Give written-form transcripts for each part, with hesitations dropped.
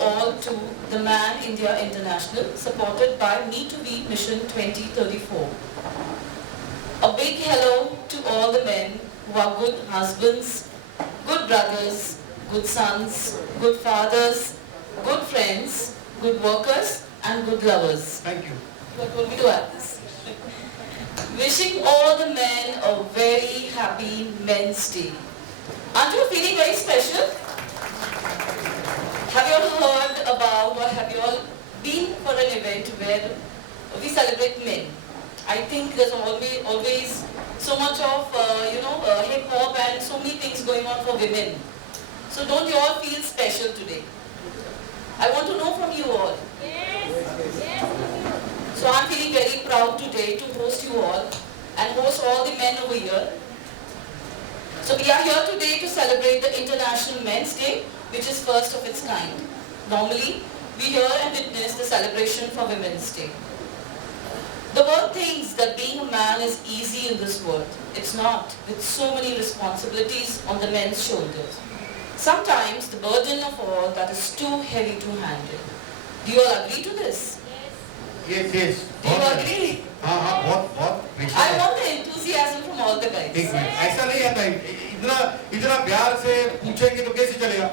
all to the Man India International, supported by Me2We Mission 2034. A big hello to all the men who are good husbands, good brothers, good sons, good fathers, good friends, good workers, and good lovers. Thank you. What told me to add this? Wishing all the men a very happy Men's Day. Aren't you feeling very special? Have you all heard about, or have you all been for an event where we celebrate men? I think there's always so much of hip hop and so many things going on for women. So don't you all feel special today? I want to know from you all. Yes. So I'm feeling very proud today to host you all and host all the men over here. So we are here today to celebrate the International Men's Day, which is first of its kind. Normally, we hear and witness the celebration for Women's Day. The world thinks that being a man is easy in this world. It's not, with so many responsibilities on the men's shoulders. Sometimes the burden of all that is too heavy to handle. Do you all agree to this? Yes. Do you agree? हाँ बहुत I want the enthusiasm from all the guys. एक minute, ऐसा नहीं आता है, इतना प्यार से पूछेंगे तो कैसे चलेगा?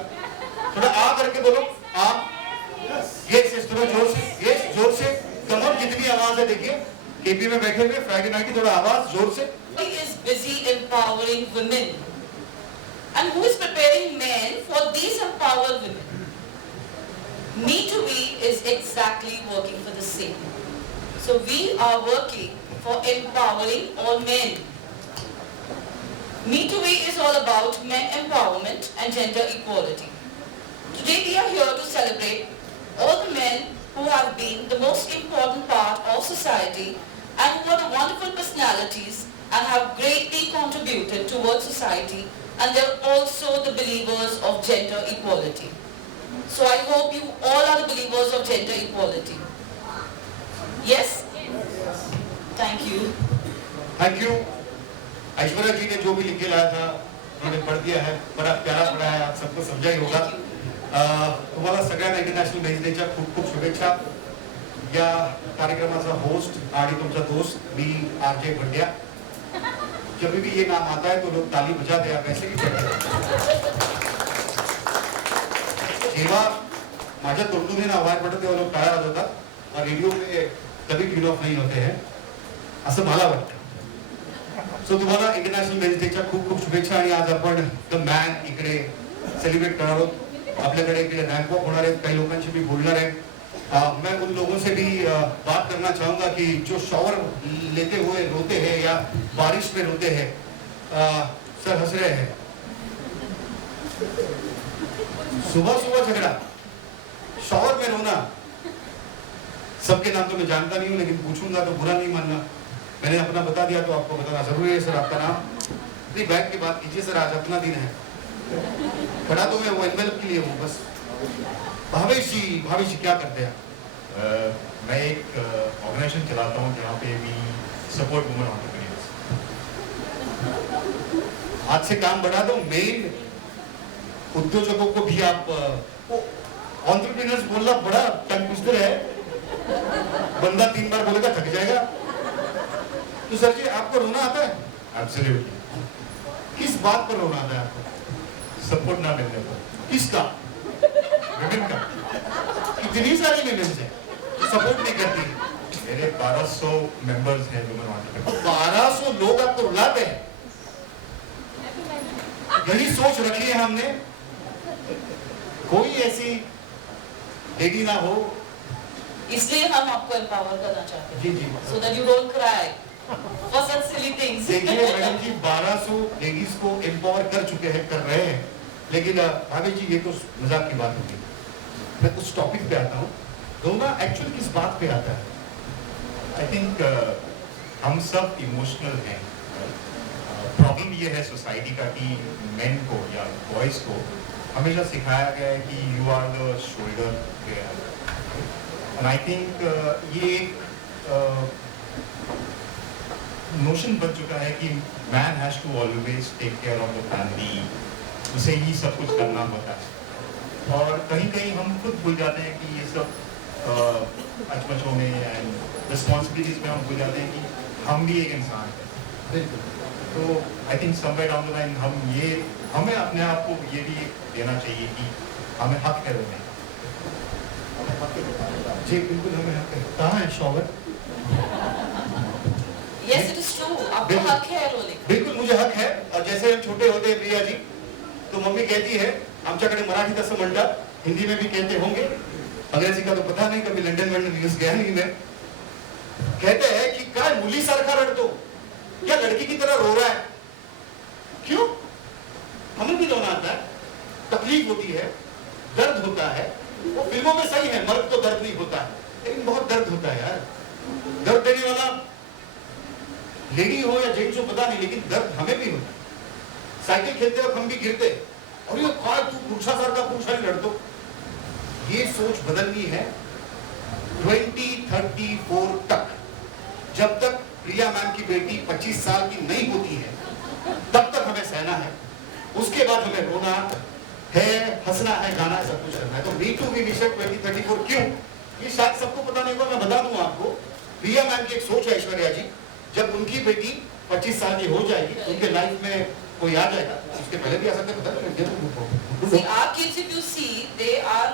थोड़ा आ करके बोलो, आ, यस थोड़ा जोर से, कमर जितनी आवाज है देखिए, केपी में बैठे हुए फ्राइडे नाइट की थोड़ा आवाज जोर से. He is busy empowering women, and who is preparing men for these empowered women? Me2We is exactly working for the same. So we are working for empowering all men. Me2We is all about men empowerment and gender equality. Today we are here to celebrate all the men who have been the most important part of society and who are the wonderful personalities and have greatly contributed towards society, and they are also the believers of gender equality. So I hope you all are the believers of gender equality. Yes? Thank you. Thank you. Aishwarya जी ने जो भी लिख के लाया था उन्होंने पढ़ दिया है, बड़ा प्यारा पढ़ा है, आप सबको समझा ही होगा. तुम्हाला सगळ्यांना इंटरनॅशनल मेन्स डेच्या खूप खूप शुभेच्छा. या कार्यक्रमाचा होस्ट आणि तुमचा दोस्त मी आरजे भंड्या. जब भी ये नाम आता है तो लोग ताली बजाते हैं, वैसे ही बजाते. जेव्हा माझ्या तोंडून ना आवाज पडतो तेव्हा लोक टाळ्या वाजवतात और रेडिओ पे कभी ट्यून ऑफ नहीं होते हैं असं मला वाटतं. सो तुम्हाला इंटरनॅशनल मेन्स डेच्या खूप खूप शुभेच्छा. आणि आज आपण द मॅन इकडे सेलिब्रेट करणार आहोत. आपल्याकडे इकडे रॅम्प वॉक होणार आहेत, काही लोकांशी मी बोलणार आहे. मैं उन लोगों से भी बात करना चाहूंगा कि जो शॉवर लेते हुए रोते हैं या बारिश में रोते हैं. सर हंस रहे हैं. सुबह झगड़ा, शॉवर में रोना. सबके नाम तो मैं जानता नहीं हूँ, लेकिन पूछूंगा तो बुरा नहीं मानना. मैंने अपना बता दिया तो आपको बताना जरूरी है. सर आपका नाम? नहीं, बैग की बात कीजिए सर, आज अपना दिन है. खड़ा तो मैं वो एनवेलप के लिए हूँ बस. भावेश जी क्या करते हैं? मैं एक ऑर्गेनाइजेशन चलाता हूँ जहाँ पे भी सपोर्ट वुमेन एंटरप्रेन्योर्स. आज से काम बढ़ा दो. मेन उद्योजकों को भी आप एंटरप्रेन्योर्स बोलना बड़ा टंग ट्विस्टर है. बंदा 3 बार बोलेगा थक जाएगा. तो सर जी आपको रोना आता है? एब्सोल्युटली. किस बात पर रोना आता है आपको? सपोर्ट ना मिलने पर. किसका? विमेन का. इतनी सारी विमेन है जो सपोर्ट नहीं करती. मेरे 1200 मेंबर्स हैं वुमेन एंटरप्रेन्योर्स. 1200 लोग आपको रुलाते हैं. यही सोच रखी है हमने, कोई ऐसी लेडी ना हो. इसलिए हम आपको एम्पावर करना चाहते हैं. जी. So that you don't cry for such silly things. देखिए मैडम जी, 1200 लेडीज को एम्पावर कर चुके हैं, कर रहे हैं. लेकिन भाभी जी ये तो मजाक की बात होगी. मैं उस टॉपिक पे आता हूँ. रोना एक्चुअली किस बात पे आता है? आई थिंक हम सब इमोशनल हैं. प्रॉब्लम ये है सोसाइटी का कि मेन को या बॉयज को हमेशा सिखाया गया है कि you are the shoulder. And I think ये एक नोशन बन चुका है कि man has to always take care of the family. उसे ही सब कुछ करना होता है. और कहीं कहीं हम खुद भूल जाते हैं कि ये सब अचमचों में एंड रिस्पॉन्सिबिलिटीज में हम भूल जाते हैं कि हम भी एक इंसान हैं। बिल्कुल। तो I think somewhere down the line हमें अपने आप को ये भी देना चाहिए कि हमें हक है रोने का। जी बिल्कुल, हमें हक है। कहाँ है shower? Yes, it is true. आपको बिल्कुल। हक है रोने का. बिल्कुल मुझे हक है। और जैसे हम छोटे होते हैं प्रिया जी, तो मम्मी कहती है, आमच्याकडे मराठी तसं म्हणतात, हिंदी में भी कहते होंगे, अंग्रेजी का तो पता नहीं, कभी लंदन वंडन यूज गया नहीं मैं। कहते हैं कि काय मुली सारखा रडतो, क्या लड़की की तरह रो रहा है? क्यों? हमें भी रोना आता है, तकलीफ होती है, दर्द होता है। वो फिल्मों में सही है, मर्द तो दर्द नहीं होता है, लेकिन बहुत दर्द होता है यार। दर्द देने वाला लेडी हो या जेंट्स हो पता नहीं, लेकिन दर्द हमें भी होता है। साइकिल खेलते वक्त हम भी गिरते, और ये काय तू पुरुषासारखा पुरुषाने लढतो। ये सोच बदलनी है 2034 तक। जब तक प्रिया मैम की बेटी 25 साल की नहीं होती है, तब तक हमें सहना है। उसके बाद हमें रोना है, हंसना है, गाना है, सब कुछ करना है। तो मी टू वी विषय 2034 क्यों? ये शायद सबको पता नहीं होगा, मैं बता दूं आपको। प्रिया मैम की एक सोच है, ऐश्वर्या जी, जब उनकी बेटी 25 साल की हो जाएगी, उनके लाइफ में कोई आ जाएगा, उसके पहले भी आ सकते हैं। See, our kids, if you see, they are,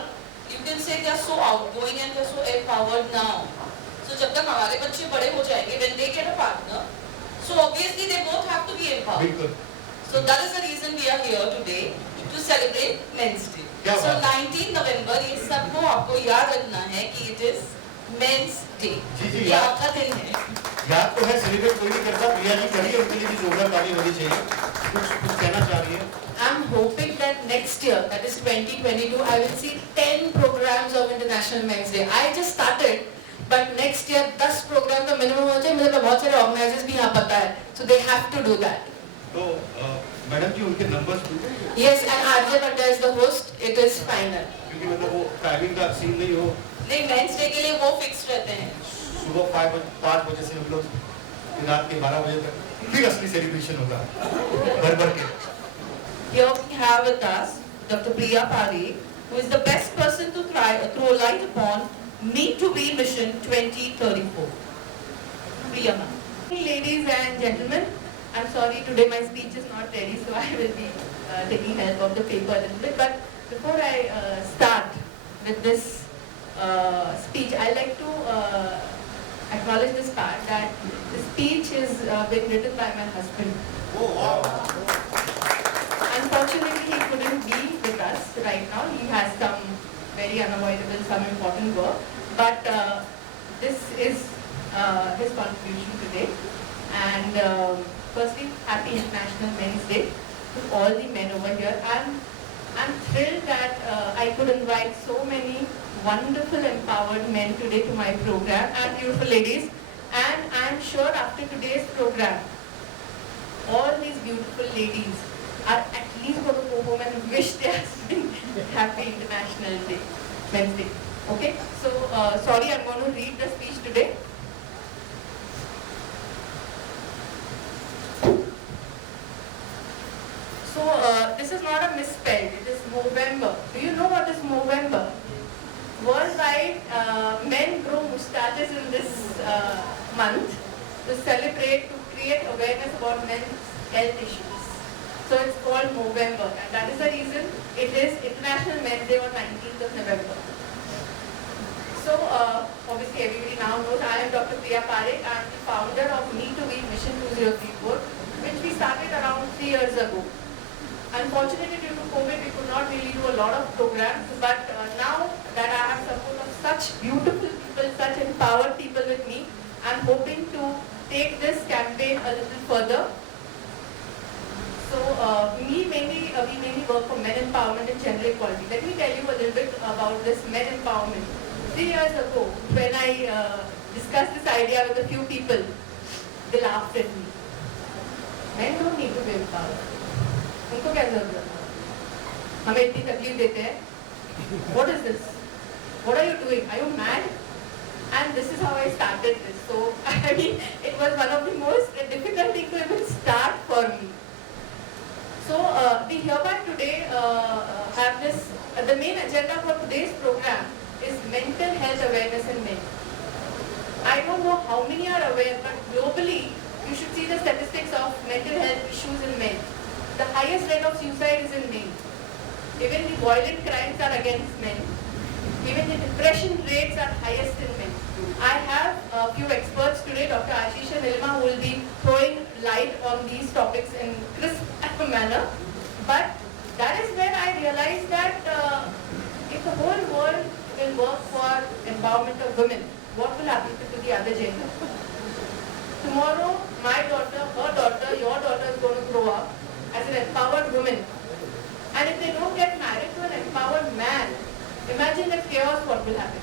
you can say they are so outgoing and they are so empowered now. So जब तक हमारे बच्चे बड़े हो जाएंगे, when they get a partner, so obviously they both have to be empowered. बिल्कुल। So that is the reason we are here today to celebrate Men's Day. क्या So बात है? 19 नवंबर ये सबको आपको याद रखना है कि it is Men's Day. जी, जी, ये याद- आपका दिन है. याद तो है, सेलिब्रेट कोई नहीं करता। प्रिया जी करिए, उनके लिए भी जोरदार ताली होनी चाहिए। कुछ कहना चाह रही है? I'm hoping that next year, that is 2022, I will see 10 programs of International Men's Day. I just started, but next year 10 programme तो मिनिमम हो जाए। मुझे बहुत सारे ऑर्गेनाइजर्स भी यहाँ पता है, so they have to do that. तो मैडम जी उनके नंबर्स मिल गए? Yes, and RJ Panda is the host. It is final. क्योंकि मतलब वो टाइमिंग का सीन नहीं हो, नहीं, Men's Day के लिए वो फिक्स रहते हैं. सुबह 5 बजे से हम लोग रात के 12 बजे तक फिर असली सेलिब्रेशन होगा भर भर के। Here we have with us Dr. Priya Parekh, who is the best person to throw light upon Meet to Be Mission 2034. Priya ma'am. Ladies and gentlemen, I'm sorry today my speech is not ready, so I will be taking help of the paper a little bit. But before I start with this speech, I like to acknowledge this part that the speech is been written by my husband. Oh, wow. Unfortunately, he couldn't be with us right now. He has some very unavoidable, some important work. But this is his contribution today. And firstly, happy International Men's Day to all the men over here. I'm thrilled that I could invite so many wonderful, empowered men today to my program, and beautiful ladies. And I'm sure after today's program, all these beautiful ladies are at least going to go home and wish their husband happy International Day, Men's Day. Okay? So, sorry, I'm going to read the speech today. So, this is not a misspelled, it is Movember. Do you know what is Movember? Worldwide, men grow mustaches in this month to celebrate, to create awareness about men's health issues. So it's called Movember, and that is the reason it is International Men's Day on 19th of November. So obviously everybody now knows I am Dr. Priya Parekh. I am the founder of Meet to Be Mission 2034, which we started around 3 years ago. Unfortunately, due to COVID, we could not really do a lot of programs, but now that I have support of such beautiful people, such empowered people with me, I am hoping to take this campaign a little further. So, we mainly work for men empowerment and gender equality. Let me tell you a little bit about this men empowerment. 3 years ago, when I discussed this idea with a few people, they laughed at me. Men don't need to be empowered. उनको क्या जरूरत है? हमें इतनी तकलीफ देते हैं. What is this? What are you doing? Are you mad? And this is how I started this. So I mean, it was one of the most difficult things to even start for me. So we hereby today have this The main agenda for today's program is mental health awareness in men. I don't know how many are aware, but globally, you should see the statistics of mental health issues in men. The highest rate of suicide is in men. Even the violent crimes are against men. Even the depression rates are highest in men. I have a few experts today, Dr. Ashish and Ilma, who will be throwing light on these topics in crisp manner. But that is when I realized that if the whole world will work for empowerment of women, what will happen to the other gender? Tomorrow, my daughter, her daughter, your daughter is going to grow up as an empowered woman. And if they don't get married to an empowered man, imagine the chaos what will happen.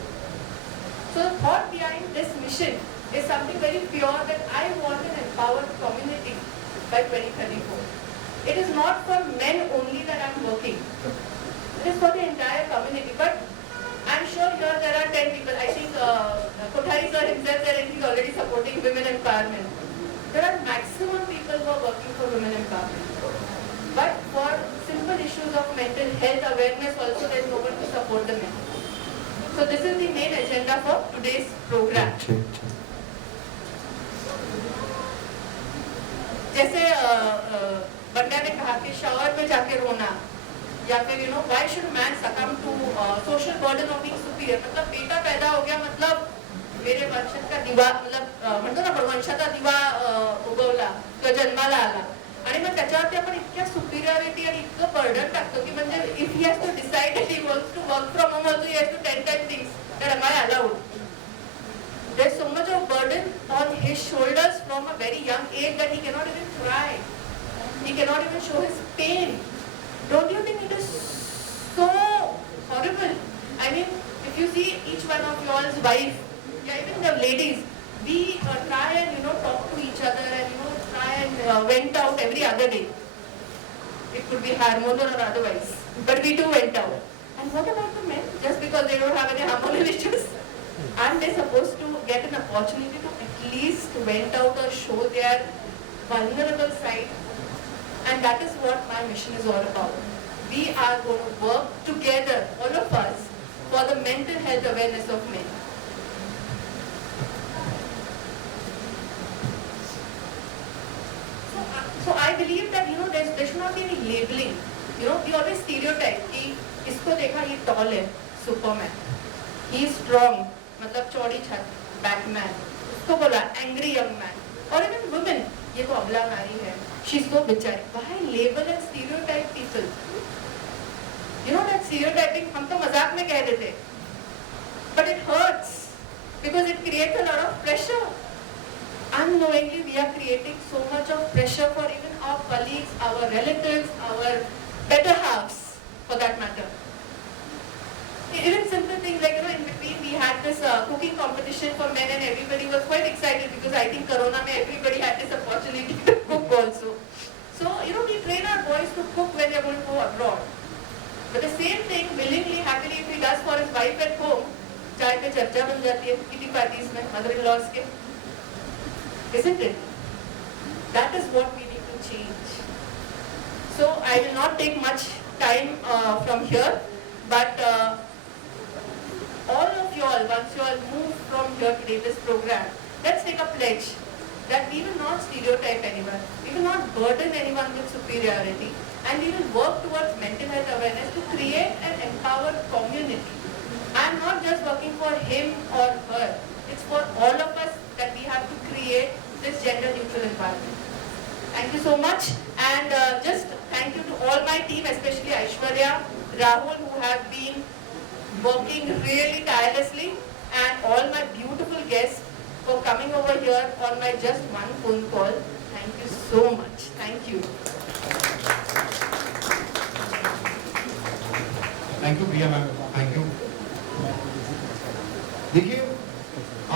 So the thought behind this mission is something very pure, that I want an empowered community by 2034. It is not for men only that I am working. It is for the entire community. But I am sure here there are 10 people. I think Kothari sir himself said that he is already supporting women empowerment. There are maximum people who are working for women empowerment. But for simple issues of mental health awareness also, there is no one to support the men. So this is the main agenda for today's program. जैसे बंदा ने कहा कि shower में जाके रोना, या फिर why should man succumb to social burden of being superior? मतलब बेटा पैदा हो गया, मतलब मेरे वंश का दिवा, मतलब म्हणतो ना वंशाचा दिवा उगवला किंवा जन्माला आला, आणि मग त्याच्यावरती आपण इतक्या सुपिरियरिटी आणि इतकं बर्डन टाकतो की म्हणजे if he has to decide that he wants to work from home also, he has to 10 times things that am I allowed. There's so much of burden on his shoulders from a very young age that he cannot even cry. He cannot even show his pain. Don't you think it is so horrible? I mean, if you see each one of y'all's wife, yeah, even the ladies, we try and talk to each other and try and went out every other day. It could be hormonal or otherwise, but we do went out. And what about the men? Just because they don't have any hormonal issues, aren't they supposed to get an opportunity to at least went out or show their vulnerable side? And that is what my mission is all about. We are going to work together, all of us, for the mental health awareness of men. So I believe that there should not be any labeling. We always stereotype कि इसको देखा ये tall है, Superman. He is strong, मतलब चौड़ी छत, Batman. उसको बोला angry young man. Or even women, ये तो अबला नारी है. She's so बिचारी. Why label and stereotype people? That stereotyping हम तो मजाक में कह देते, but it hurts because it creates a lot of pressure. Unknowingly, we are creating so much of pressure for even our colleagues, our relatives, our better halves, for that matter. Even simple things like, in between we had this cooking competition for men and everybody was quite excited because I think Corona mein everybody had this opportunity to cook also. So, we train our boys to cook when they are going to go abroad. But the same thing, willingly, happily, if he does for his wife at home, चाय पे चर्चा बन जाती है kitty parties में mother-in-laws के, isn't it? That is what we need to change. So I will not take much time from here, but all of you all, once you all move from here today, this program, let's take a pledge that we will not stereotype anyone, we will not burden anyone with superiority, and we will work towards mental health awareness to create an empowered community. I am not just working for him or her, it's for all of us that we have to create this gender neutral environment. Thank you so much, and just thank you to all my team, especially Aishwarya, Rahul, who have been working really tirelessly, and all my beautiful guests for coming over here on my just one phone call. Thank you so much. Thank you. Thank you Priya ma'am, thank you. देखिए,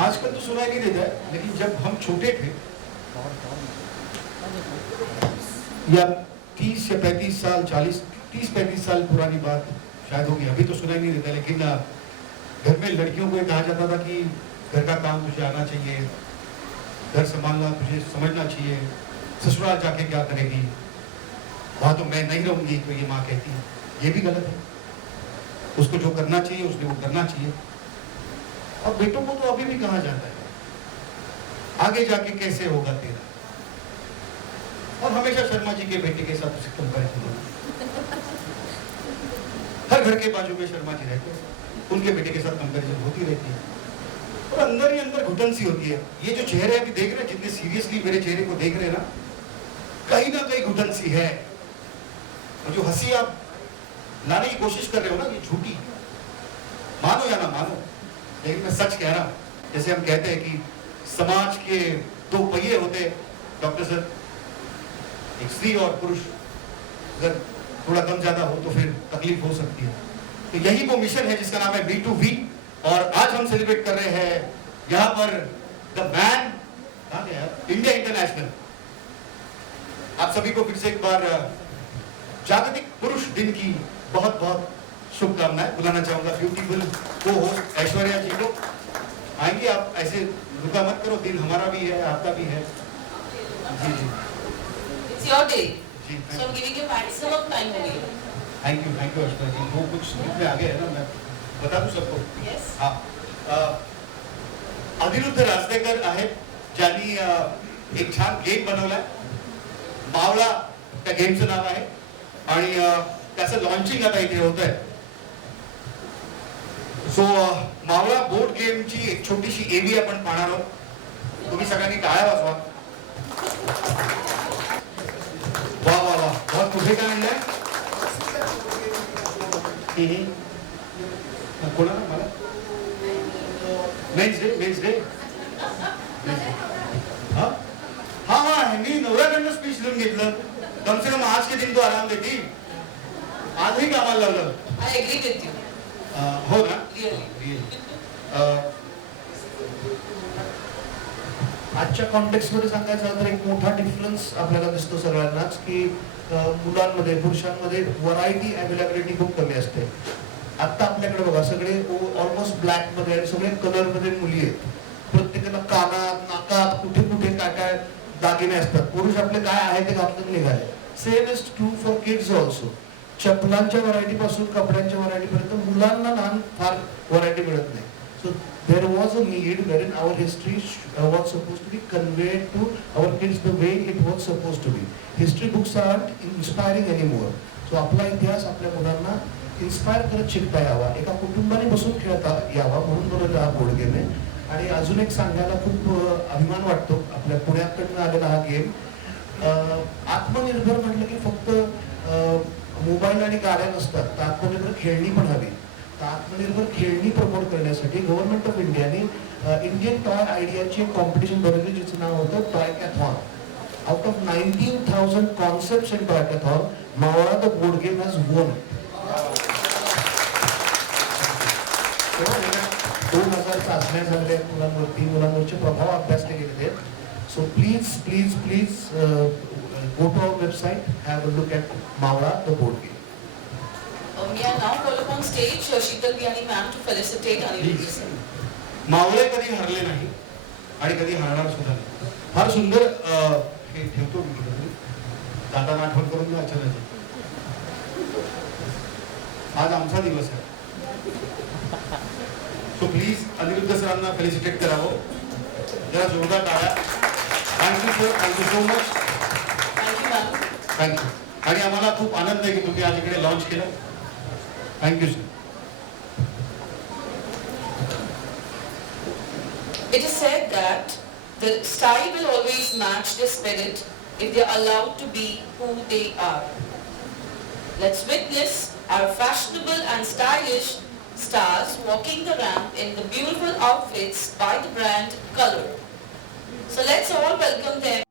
आजकल तो सुनाई नहीं देता है, लेकिन जब हम छोटे थे या 30 या 35 साल 30-35 साल पुरानी बात शायद होगी, अभी तो सुनाई नहीं देता, लेकिन घर में लड़कियों को कहा जाता था कि घर का काम तुझे आना चाहिए, घर संभालना तुझे समझना चाहिए, ससुराल जाके क्या करेगी, वहाँ तो मैं नहीं रहूंगी, तो ये माँ कहती है। ये भी गलत है। उसको जो करना चाहिए उसने वो करना चाहिए। और बेटों को तो अभी भी कहा जाता है आगे जाके कैसे होगा तेरा, और हमेशा शर्मा जी के बेटे के साथ उसे कंपैरिजन होता। हर घर के बाजू में शर्मा जी रहते हैं, उनके बेटे के साथ कंपैरिजन होती रहती है, और अंदर ही अंदर घुटन सी होती है। ये जो चेहरे अभी देख रहे हैं, जितने सीरियसली मेरे चेहरे को देख रहे हैं ना, कहीं ना कहीं घुटन सी है। और जो हंसी आप लाने की कोशिश कर रहे हो ना, ये झूठी, मानो या ना मानो, लेकिन मैं सच कह रहा हूं। जैसे हम कहते हैं कि समाज के दो पहिए होते हैं डॉक्टर सर, एक स्त्री और पुरुष, अगर थोड़ा कम ज्यादा हो तो फिर तकलीफ हो सकती है। तो यही वो मिशन है जिसका नाम है B2V, और आज हम सेलिब्रेट कर रहे हैं यहाँ पर द मैन इंडिया इंटरनेशनल। आप सभी को फिर से एक बार जागतिक पुरुष दिन की बहुत बहुत शुभकामनाएं। बुलाना चाहूंगा ब्यूटीफुल को होस्ट ऐश्वर्या जी को। आएंगे आप, ऐसे रुका मत करो, दिन हमारा भी है आपका भी है। जी जी It's your day. जी, So I'm giving you maximum time over here. Thank you Aishwarya ji. वो कुछ स्लिप में आगे है ना, मैं बता दूं सबको। Yes. हा, अनिरुद्ध राजदेकर आहेत ज्यांनी एक छान गेम बनवलाय, मावळा त्या गेमचं नाव आहे, आणि त्याचं लॉन्चिंग आता इथे होत आहे। सो मावळा बोर्ड गेमची एक छोटीशी एवी आपण पाहणार आहोत। तुम्ही सगळ्यांनी टाळ्या वाजवा। वा वा वा, बहुत कुठे काय आणलंय? कोणाला? मला मेन्स डे हाँ हाँ हाँ, मी नवऱ्याकडनं स्पीच लिहून घेतलं। कम से कम आज के दिन तो आराम देती, आजही कामाला लावलं। I agree with you. हो ना? Really. आजच्या कॉन्टेक्स्टमध्ये सांगायचं झालं तर एक मोठा डिफरन्स आपल्याला दिसतो सगळ्यांनाच की मुलांमध्ये पुरुषांमध्ये व्हरायटी अवेलेबिलिटी खूप कमी असते। आता आपल्याकडे बघा सगळे ऑलमोस्ट ब्लॅक मध्ये आणि सगळे कलर मध्ये मुली आहेत, प्रत्येकाला कानात नाकात कुठे कुठे काय काय दागिने असतात। पुरुष आपले काय आहे ते घातलं निघाले। Same is true for kids also. चपलांच्या व्हरायटी पासून कपड्यांच्या व्हरायटी पर्यंत मुलांना लहान फार व्हरायटी मिळत नाही। सो there was a need wherein our history was supposed to be conveyed to our kids the way it was supposed to be. History books aren't inspiring anymore. So आपला इतिहास आपल्या मुलांना इन्स्पायर करत शिकता यावा, एका कुटुंबाने बसून खेळता यावा म्हणून बनवलेला हा बोर्ड गेम आहे। आणि अजून एक सांगायला खूप अभिमान वाटतो, आपल्या पुण्याकडनं आलेला हा गेम। आत्मनिर्भर म्हटलं की फक्त मोबाईल आणि गाड्या नसतात, तर आत्मनिर्भर खेळणी पण हवी। तर आत्मनिर्भर खेळणी प्रमोट करण्यासाठी गव्हर्नमेंट ऑफ इंडियाने इंडियन टॉय आयडियाची एक कॉम्पिटिशन भरवली जिचं नाव होतं Toycathon. Out of 19,000 concepts in Toycathon, Mavala the board game has won. 2000 चाचण्या झालेल्या आहेत मुलांवरती, मुलांवरचे प्रभाव अभ्यासले गेलेले आहेत। So please please please go to our website, have a look at Mavla, the board game. May I now call upon stage Sheetal Gyani ma'am to felicitate Anirudh sir. मावळे कधी हरले नाही आणि कधी हारणार सुद्धा नाही। फार सुंदर हे ठेवतो मी कुठेतरी, दादांना आठवण करून द्या अचानक। आज आमचा दिवस आहे, सो प्लीज अनिरुद्ध सरांना फेलिसिटेट करावं, जरा जोरदार टाळ्या। Thank you sir, thank you so much. Thank you ma'am. Thank you. आणि आम्हाला खूप आनंद आहे की तुम्ही आज इकडे लॉन्च केलं। Thank you sir. It is said that the style will always match the spirit if they are allowed to be who they are. Let's witness our fashionable and stylish stars walking the ramp in the beautiful outfits by the brand Color. So let's all welcome them.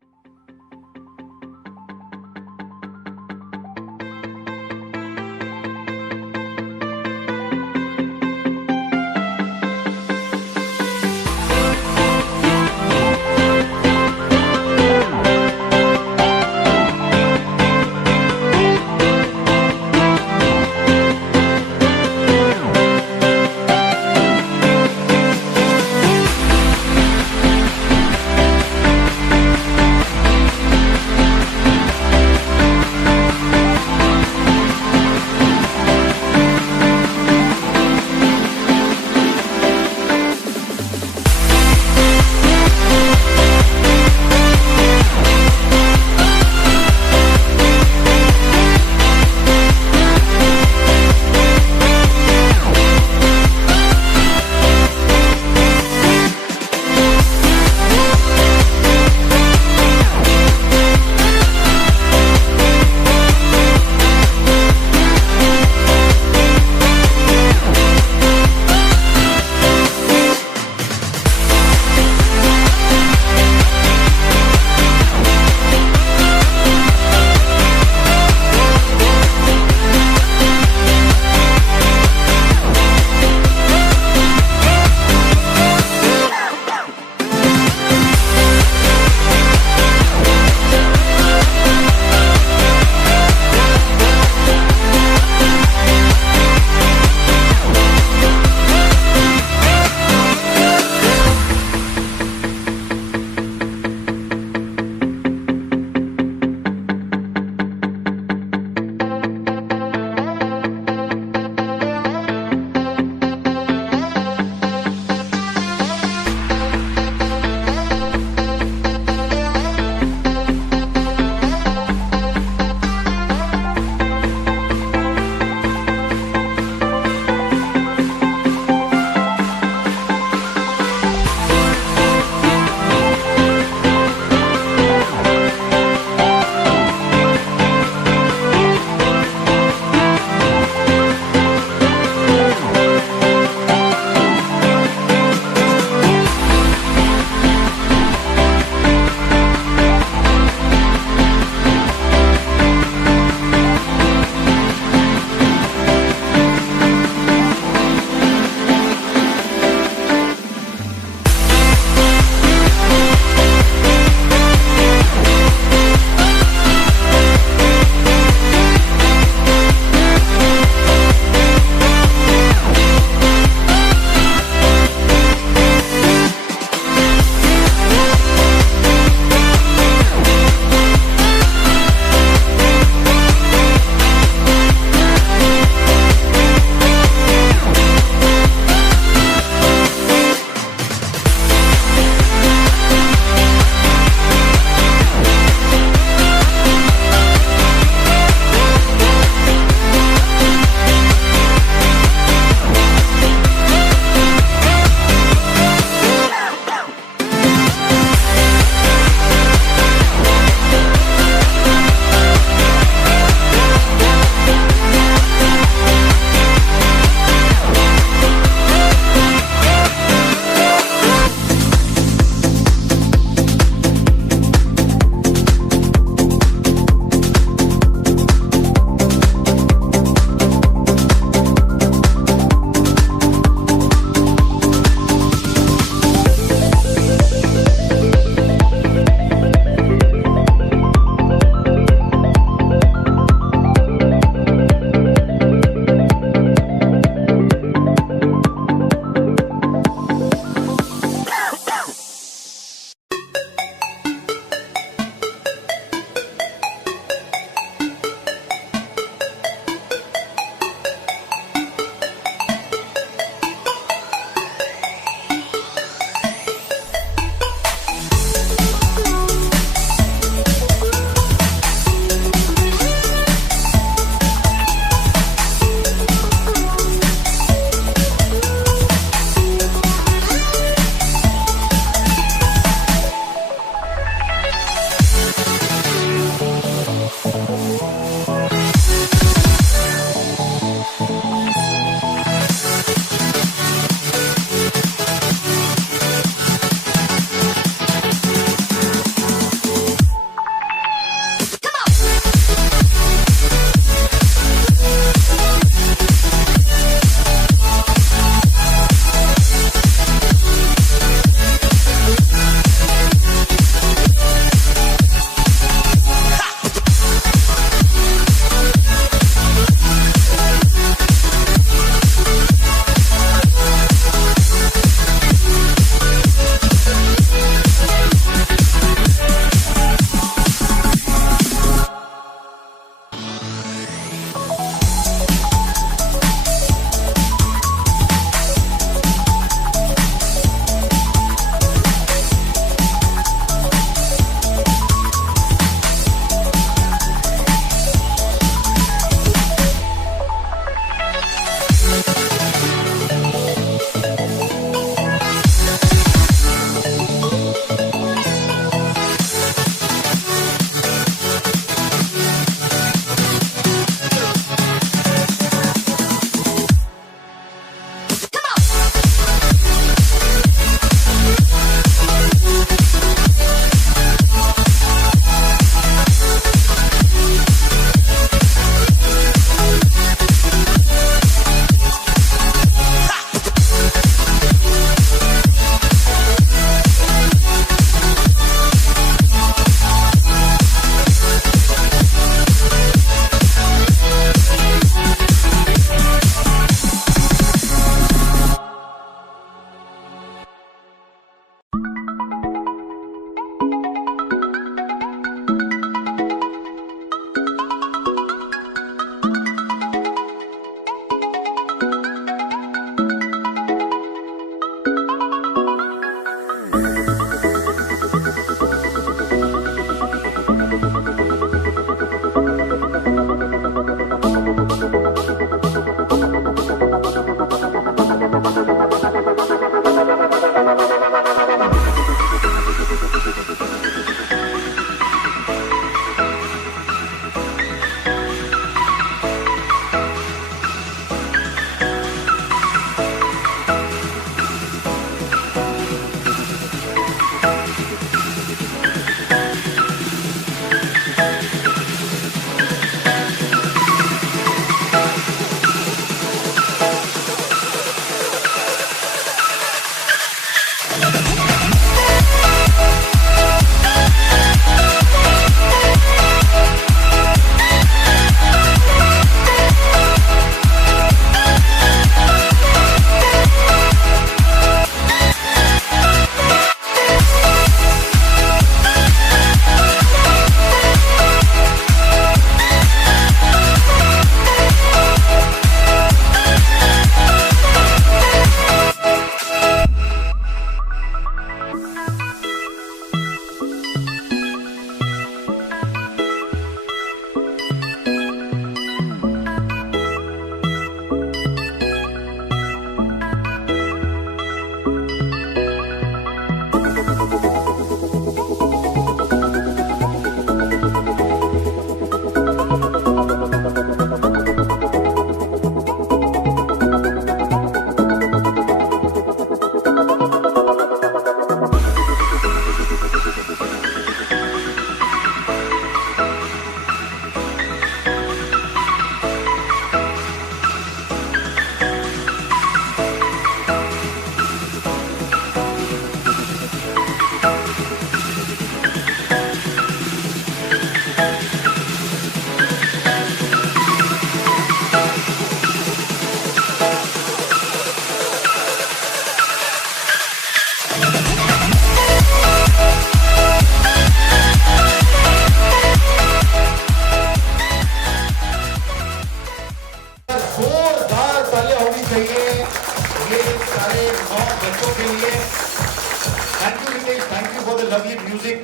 lovely music.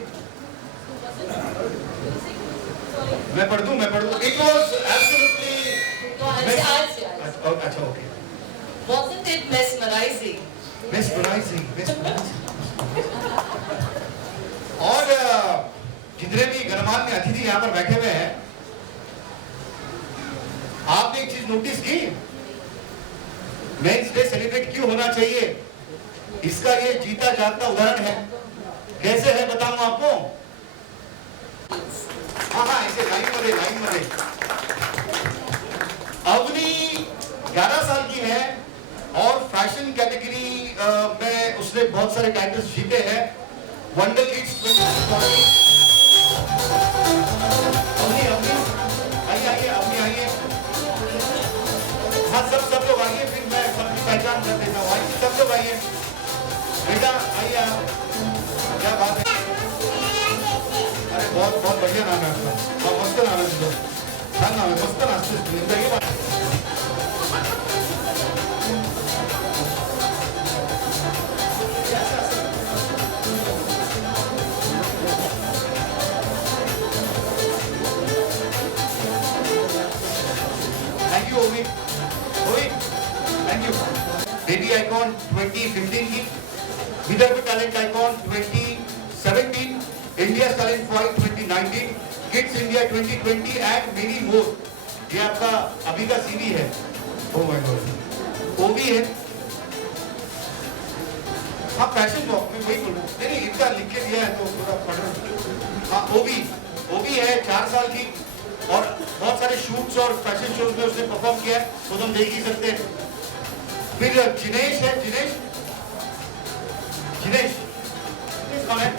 मैं पढ़ दूं. It was absolutely. No, I'll say. अच्छा, okay. Wasn't it mesmerizing? Mesmerizing. और जितने भी गणमान्य अतिथि यहाँ पर बैठे हुए हैं, आपने एक चीज नोटिस की? मेंस डे सेलिब्रेट क्यों होना चाहिए? इसका ये जीता जागता उदाहरण है. कैसे है बताऊं आपको? हाँ, ऐसे लाइन मध्ये. अवनी 11 साल की है और फैशन कैटेगरी में उसने बहुत सारे टाइटल्स जीते हैं. Wonder kids 2020. अवनी आइए. हाँ, सब लोग आइए, फिर मैं सबकी पहचान कर देता हूँ. आइए, सब लोग आइए. बेटा आइए आप. क्या बात है? अरे बहुत बढ़िया नाम है आपका. हाँ, मस्त नाम है तुझे. छान नाम है, मस्त नाचते ये बात. थैंक यू ओवी. Thank you. बेबी आइकॉन 2015 की, Vidarbha talent icon 2017, India talent fight 2019, kids India 2020 and many more. ये आपका अभी का सीवी है. Oh my God. ओवी है. हाँ, फैशन वॉक में वही बोलूँ. नहीं, इतना लिख के दिया है तो थोड़ा पढ़ रहा. हाँ, ओवी है 4 साल की और बहुत सारे शूट्स और फैशन शोज में उसने परफॉर्म किया है, तो तुम देख ही सकते हैं. फिर जिनेश है. जिनेश कौन है?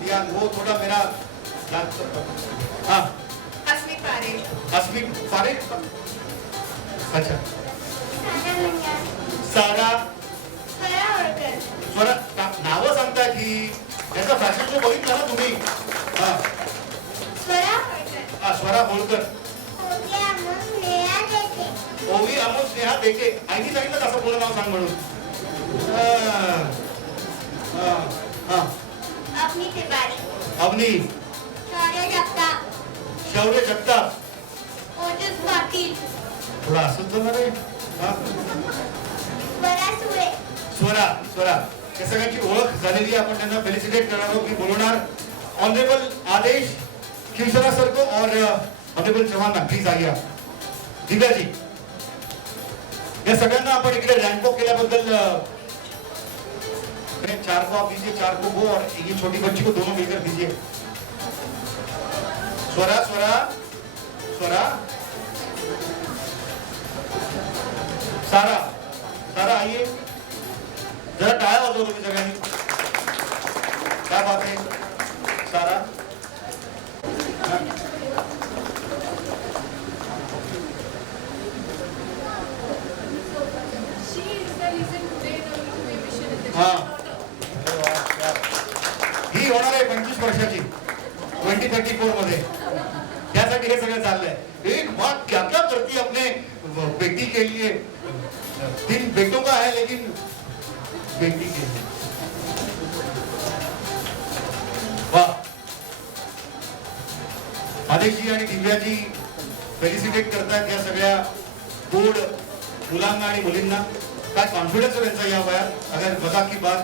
दियान. वो थोड़ा मेरा. हाँ, अस्मी पारेख. अच्छा, सारा स्वरा नावं सांगता की त्याचा फॅशन शो बघितला ना तुम्ही? स्वरा होळकर. ओवी अमोल स्नेहा देके. आईनी सांगितलं कसं पूर्ण नाव सांग म्हणून. अवनी. शौर्य जगताप. थोडा असंच होणार आहे. स्वरा या सगळ्यांची ओळख झालेली. आपण त्यांना फेलिसिटेट करणार आहोत. मी बोलवणार ऑनरेबल आदेश खिवसरा सर को और ऑनरेबल चौहान मॅम, प्लीज आइए. दिव्या जी, या सगळ्यांना आपण इकडे रैंक वॉक केल्याबद्दल 4 को आप दीजिए, 4 को वो और ये छोटी बच्ची को दोनों मिलकर दीजिए. स्वरा सारा आइए. जरा टाळ्या वाजवा तुम्ही सगळ्यांनी. क्या बात है सारा. हाँ, ही होणार आहे 25 वर्षाची 2034 मध्ये. त्यासाठी हे सगळं चाललंय. एक बात क्या करती है अपने बेटी के लिए. 3 बेटों का है लेकिन बेटी के लिए. वाह. आदेश जी आणि दिव्या जी फेलिसिटेट करतात या सगळ्या गोड मुलांना आणि मुलींना. काय कॉन्फिडेंस है त्यांचा या वयात. अगर मजाक की बात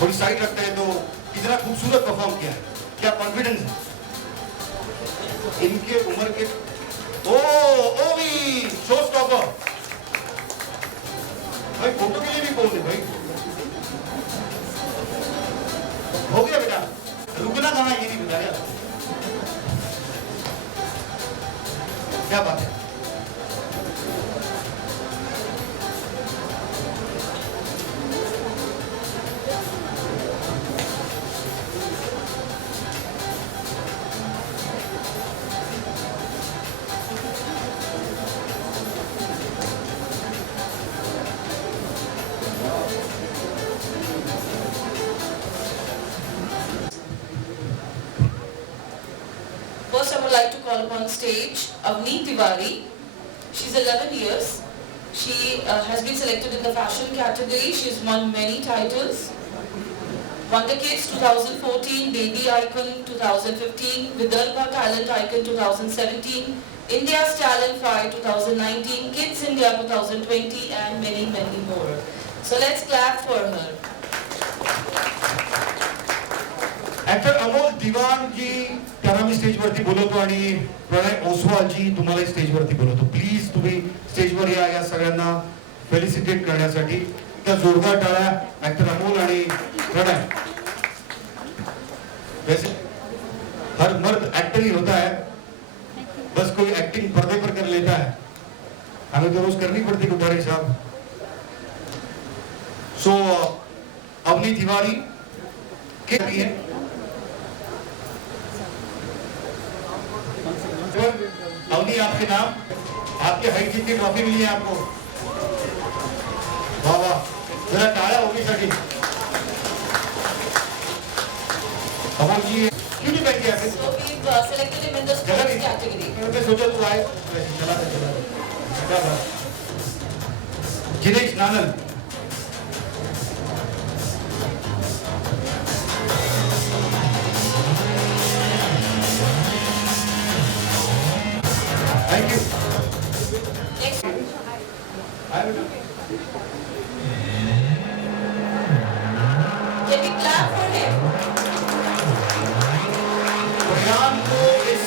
थोड़ी साइड रखते हैं तो कितना खूबसूरत परफॉर्म किया है. क्या कॉन्फिडेंस है इनके उम्र के. ओवी शो स्टॉपर भाई. फोटो के लिए भी बोल दे भाई. हो गया बेटा, रुकना कहाँ. ये नहीं बता रहा. क्या बात है. First, I want would like to call upon stage Avni Tiwari. She's 11 years. She has been selected in the fashion category. She's won many titles. Wonder Kids 2014, Baby Icon 2015, Vidarbha Talent Icon 2017, India's Talent Fight 2019, Kids India 2020 and many, many more. So let's clap for her. Actor Amol Diwan ji त्यांना मी स्टेजवरती बोलवतो आणि प्रणय ओसवाल जी तुम्हाला स्टेजवरती बोलवतो. Please तुम्ही स्टेजवर या सगळ्यांना फेलिसिटेट करण्यासाठी. त्या जोरदार टाळ्या ऍक्टर अमोल आणि प्रणय. वैसे हर मर्द एक्टर ही होता है, बस कोई एक्टिंग पर्दे पर कर लेता है, हमें तो रोज करनी पड़ती गुब्बारे साहब. सो अवनी तिवारी के लिए अवनी आपके नाम, आपके हाइट जितनी ट्रॉफी मिली है आपको. वाह वाह, जरा टाळ्या अवनीसाठी. अमोल जी क्यों नहीं बैठ गया? So we've selected him in the sports category. मैं सोचा तू आए, चला. Jinesh नानल. Thank you. Next. Can we clap for him? प्रयान को इस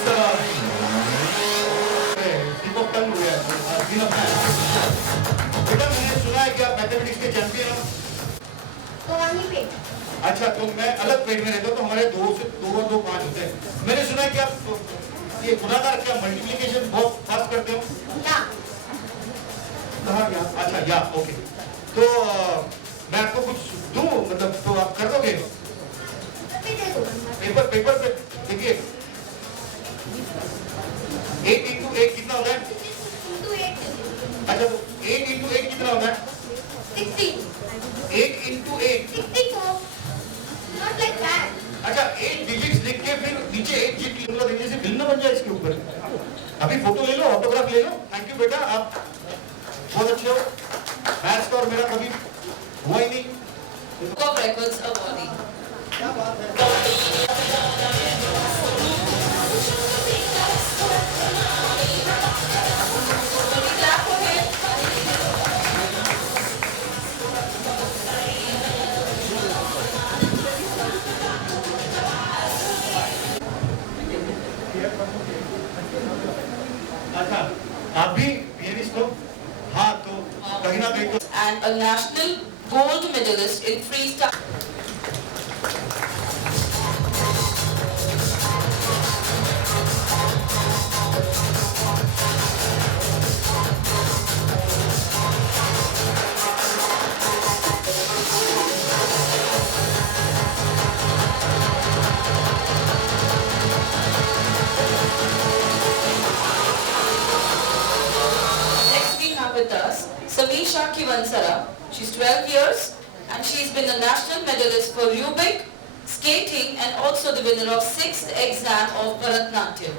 दीपक तंग हुआ है. बेटा मैंने सुना है कि आप मैथमेटिक्स के चैंपियन हो. अच्छा, तो मैं अलग पेट में रहता हूँ, तो हमारे 2 से 2 5 होते हैं. मैंने सुना है कि आप ये गुणाकार क्या मल्टीप्लिकेशन बहुत फास्ट करते हो. कहाँ गया? अच्छा या ओके. तो मैं आपको कुछ दूं, मतलब तो आप कर दोगे? पेपर पे देखिए. 8 into 8 कितना होता है? अच्छा, तो 8 into 8 कितना होता है? 8 into 8. अच्छा, 8 डिजिट्स लिख के फिर नीचे 8 डिजिट लिखूंगा, देखिए से बिल ना बन जाए इसके ऊपर. अभी फोटो ले लो, ऑटोग्राफ ले लो. थैंक यू बेटा, आप बहुत अच्छे हो. मैथ्स का और मेरा कभी हुआ ही नहीं. Book of Records awardee. क्या बात है. Can we clap for him? अच्छा, आप भी पियानिस्ट हो? हाँ, तो कहीं ना कहीं तो And a national gold medalist in freestyle. Next we have with us Samisha Kivansara. She's 12 years and she's been a national medalist for Rubik, skating and also the winner of 6th exam of Bharatnatyam.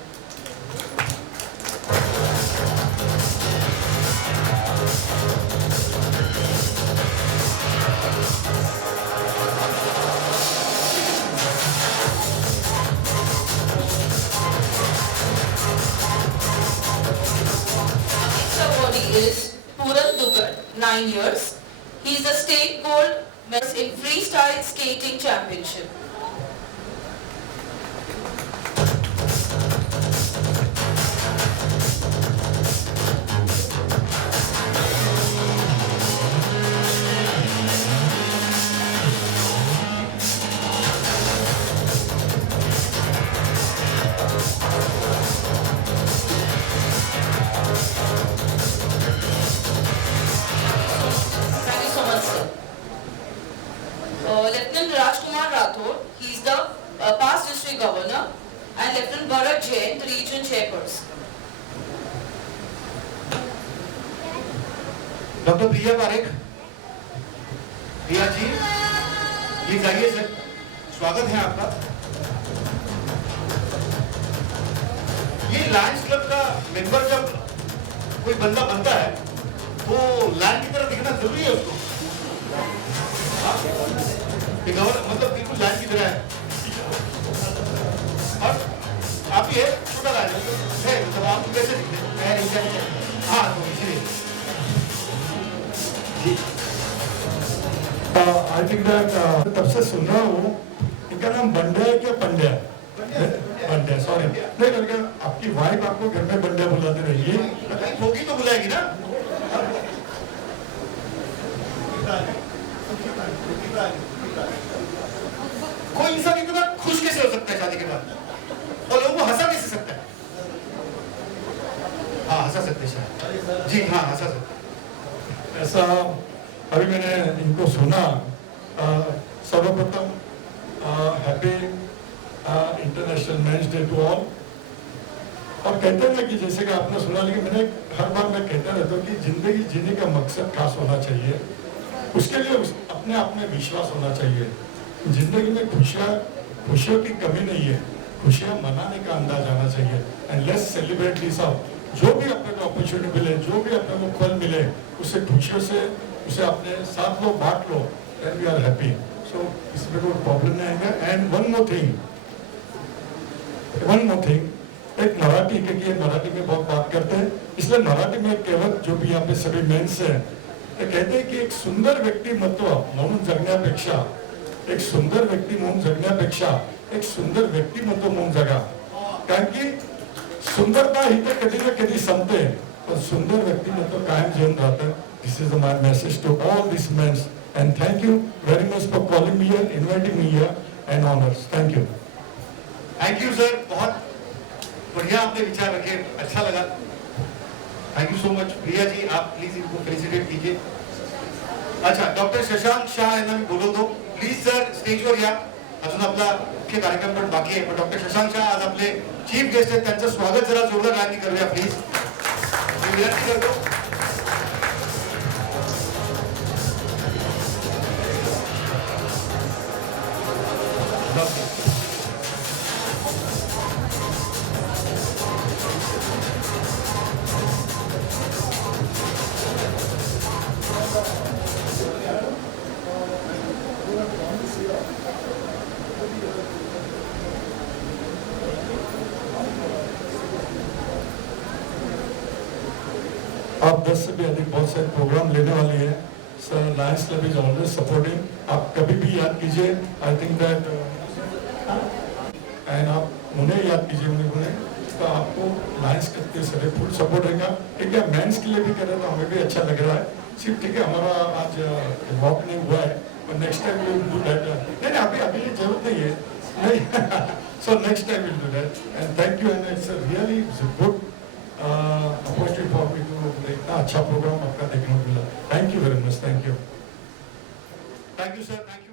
Next awardee is Puran Dugar, 9 years. He is a state gold medalist in freestyle skating championship. Thank you so much, sir. Lieutenant Rajkumar Rathod, he is the past district governor, and Lieutenant Bharat Jain, the region chairperson. Doctor Priya Parekh. Priya ji, please आइए sir, स्वागत है आपका. Lions club का member जब कोई बंदा बनता है तो लायन की तरह दिखना जरूरी है उसको। मतलब बिल्कुल लायन की तरह है। और आप ये छोटा लायन है, मतलब आप कैसे दिखते हैं? हाँ, तो इसलिए जी आई थिंक दैट तब से सुन रहा हूँ, इनका नाम बंड्या है क्या पंड्या? बंड्या, सॉरी नहीं, करके आपकी वाइफ आपको घर में बंड्या बुलाते रहिए। होगी तो बुलाएगी ना। कोई इंसान इतना खुश कैसे हो सकता है शादी के बाद, और लोगों को हंसा कैसे सकता है? हाँ, हंसा सकते हैं जी, हाँ हंसा सकते। ऐसा अभी मैंने इनको सुना, सर्वप्रथम happy international men's day to all. और कहते हैं ना कि जैसे कि आपने सुना, लेकिन मैंने हर बार मैं कहता रहता हूँ कि जिंदगी जीने का मकसद खास होना चाहिए, उसके लिए अपने आप में विश्वास होना चाहिए। जिंदगी में खुशियों की कमी नहीं है, खुशियाँ मनाने का अंदाज आना चाहिए। And let's celebrate this out. जो भी अपने को अपॉर्चुनिटी मिले, जो भी अपने को फल मिले, उसे खुशियों से उसे अपने साथ लो, बांट लो, एंड वी आर हैप्पी। सो इसमें कोई प्रॉब्लम नहीं आएगा। एंड वन मोर थिंग, एक मराठी, क्योंकि ये मराठी में बहुत बात करते हैं, इसलिए मराठी में एक कहावत जो भी यहाँ पे सभी मेंस हैं, ते कहते हैं की एक सुंदर व्यक्तिमत्व म्हणून जगण्यापेक्षा, एक सुंदर व्यक्ती म्हणून जगण्यापेक्षा एक सुंदर व्यक्तिमत्व म्हणून जगा। कारण की सुंदरता ही तर कधी ना कधी संपते, पण सुंदर व्यक्तिमत्व कायम जीवन राहतं। This is my message to all this mens, and thank you very much for calling me here, inviting me here, and honours. Thank you. Thank you sir, बहुत बढ़िया आपने विचार रखे, अच्छा लगा। Thank you so much. Priya ji, आप please इनको felicitate कीजिए। अच्छा, डॉक्टर शशांक शाह यांना मी बोलवतो, प्लीज सर स्टेजवर या। अजून आपला मुख्य कार्यक्रम पण बाकी आहे, पण डॉक्टर शशांक शाह आज आपले चीफ गेस्ट आहेत, त्यांचं स्वागत जरा जोरदार गाणी करूया प्लीज। मी विनंती करतो। आप 10 से भी अधिक बहुत सारे प्रोग्राम लेने वाले हैं। Sir Lions club is always supporting. आप कभी भी याद कीजिए, आई थिंक दैट, एंड आप उन्हें याद कीजिए, उन्हें तो आपको लायंस क्लब के सभी फुल सपोर्ट रहेगा। ठीक है, मेंस के लिए भी करें तो हमें भी अच्छा लग रहा है। सिर्फ ठीक है, हमारा आज वॉक नहीं हुआ है, और next time will do that. नहीं, अभी जरूरत नहीं है, नहीं। So next time will do that, and thank you, and it's really good opportunity for me to, इतना अच्छा प्रोग्राम आपका देखने को मिला। Thank you very much, thank you. Thank you sir, thank you.